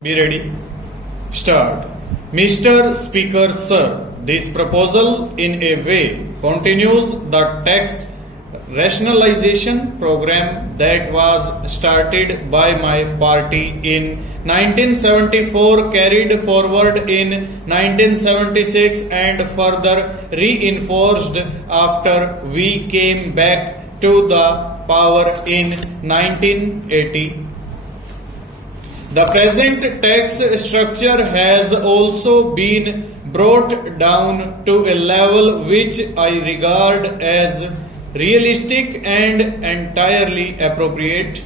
Be ready. Start. Mr. Speaker, sir, this proposal in a way continues the tax rationalization program that was started by my party in 1974, carried forward in 1976 and further reinforced after we came back to the power in 1980. The present tax structure has also been brought down to a level which I regard as realistic and entirely appropriate.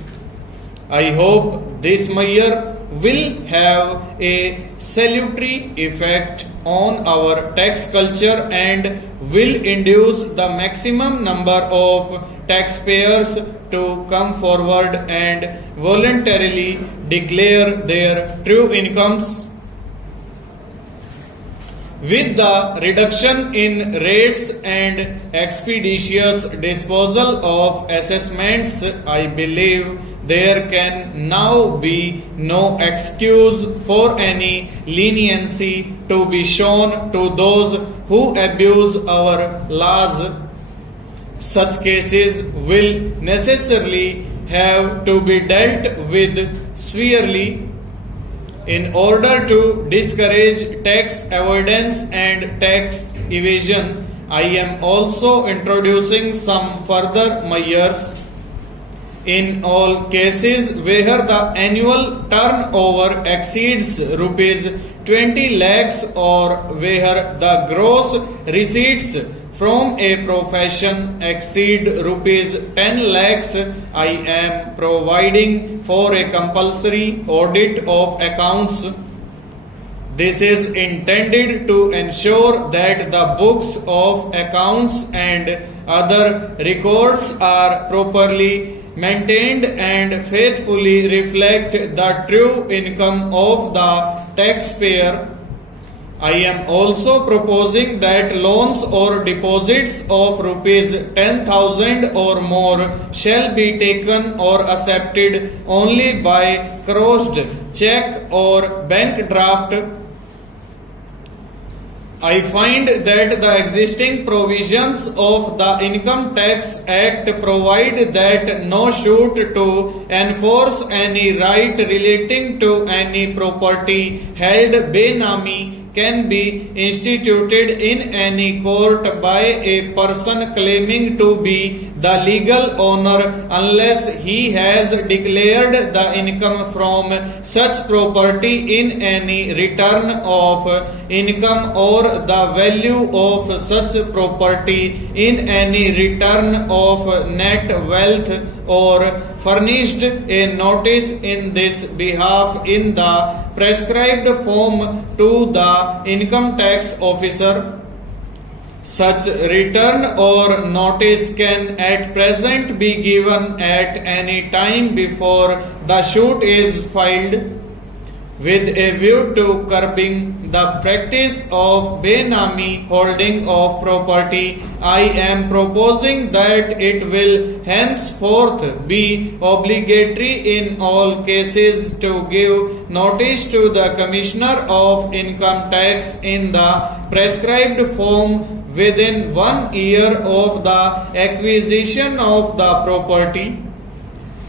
I hope this measure will have a salutary effect on our tax culture and will induce the maximum number of taxpayers to come forward and voluntarily declare their true incomes. With the reduction in rates and expeditious disposal of assessments, I believe there can now be no excuse for any leniency to be shown to those who abuse our laws. Such cases will necessarily have to be dealt with severely. In order to discourage tax avoidance and tax evasion, I am also introducing some further measures. In all cases where the annual turnover exceeds rupees 20 lakhs or where the gross receipts from a profession exceed rupees 10 lakhs, I am providing for a compulsory audit of accounts. This is intended to ensure that the books of accounts and other records are properly maintained and faithfully reflect the true income of the taxpayer. I am also proposing that loans or deposits of rupees 10,000 or more shall be taken or accepted only by crossed check or bank draft. I find that the existing provisions of the Income Tax Act provide that no suit to enforce any right relating to any property held benami can be instituted in any court by a person claiming to be the legal owner unless he has declared the income from such property in any return of income or the value of such property in any return of net wealth or furnished a notice in this behalf in the prescribed form to the income tax officer. Such return or notice can at present be given at any time before the suit is filed. With a view to curbing the practice of benami holding of property, I am proposing that it will henceforth be obligatory in all cases to give notice to the Commissioner of Income Tax in the prescribed form within 1 year of the acquisition of the property.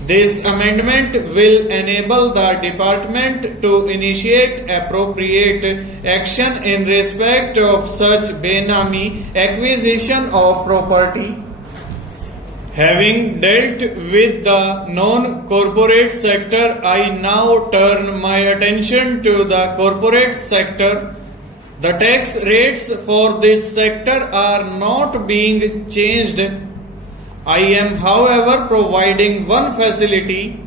This amendment will enable the department to initiate appropriate action in respect of such benami acquisition of property. Having dealt with the non-corporate sector, I now turn my attention to the corporate sector. The tax rates for this sector are not being changed. I am, however, providing one facility.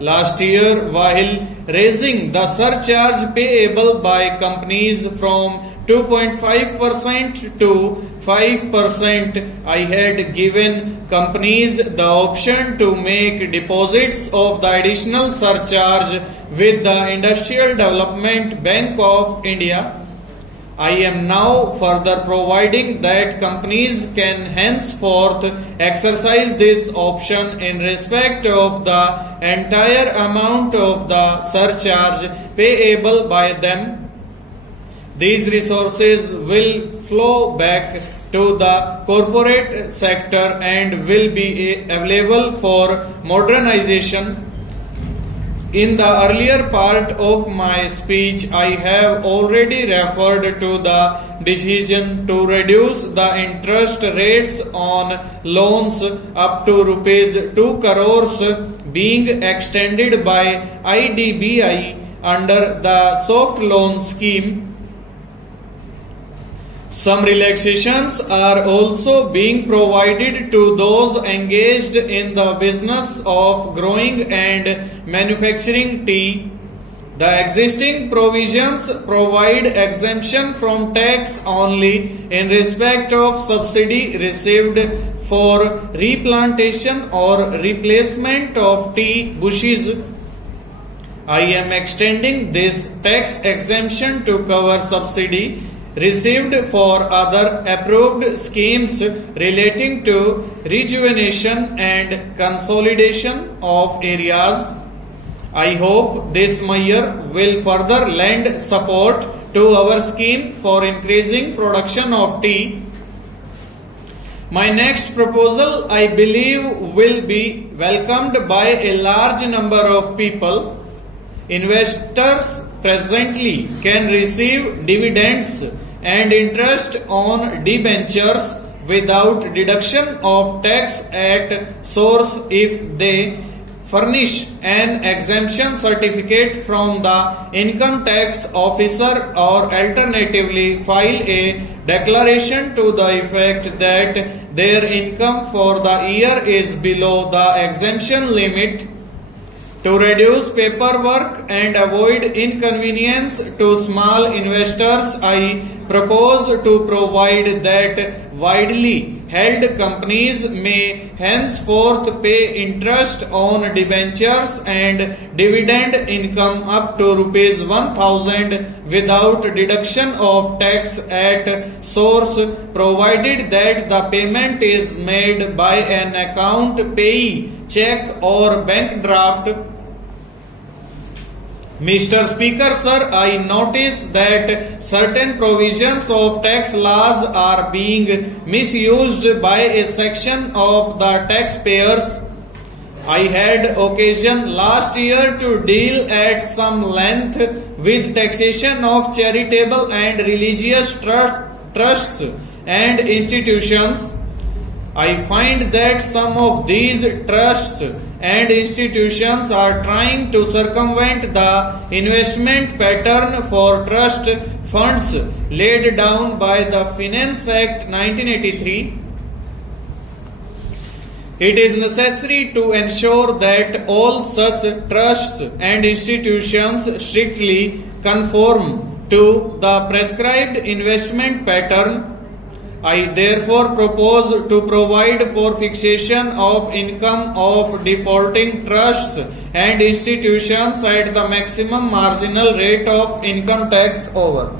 Last year, while raising the surcharge payable by companies from 2.5% to 5%, I had given companies the option to make deposits of the additional surcharge with the Industrial Development Bank of India. I am now further providing that companies can henceforth exercise this option in respect of the entire amount of the surcharge payable by them. These resources will flow back to the corporate sector and will be available for modernization. In the earlier part of my speech, I have already referred to the decision to reduce the interest rates on loans up to rupees 2 crores being extended by IDBI under the soft loan scheme. Some relaxations are also being provided to those engaged in the business of growing and manufacturing tea. The existing provisions provide exemption from tax only in respect of subsidy received for replantation or replacement of tea bushes. I am extending this tax exemption to cover subsidy received for other approved schemes relating to rejuvenation and consolidation of areas. I hope this measure will further lend support to our scheme for increasing production of tea. My next proposal, I believe, will be welcomed by a large number of people. Investors presently can receive dividends and interest on debentures without deduction of tax at source if they furnish an exemption certificate from the income tax officer or alternatively file a declaration to the effect that their income for the year is below the exemption limit. To reduce paperwork and avoid inconvenience to small investors, I propose to provide that widely held companies may henceforth pay interest on debentures and dividend income up to rupees 1,000 without deduction of tax at source, provided that the payment is made by an account payee, check or bank draft. Mr. Speaker, sir, I notice that certain provisions of tax laws are being misused by a section of the taxpayers. I had occasion last year to deal at some length with taxation of charitable and religious trusts and institutions. I find that some of these trusts and institutions are trying to circumvent the investment pattern for trust funds laid down by the Finance Act 1983. It is necessary to ensure that all such trusts and institutions strictly conform to the prescribed investment pattern. I therefore propose to provide for fixation of income of defaulting trusts and institutions at the maximum marginal rate of income tax over.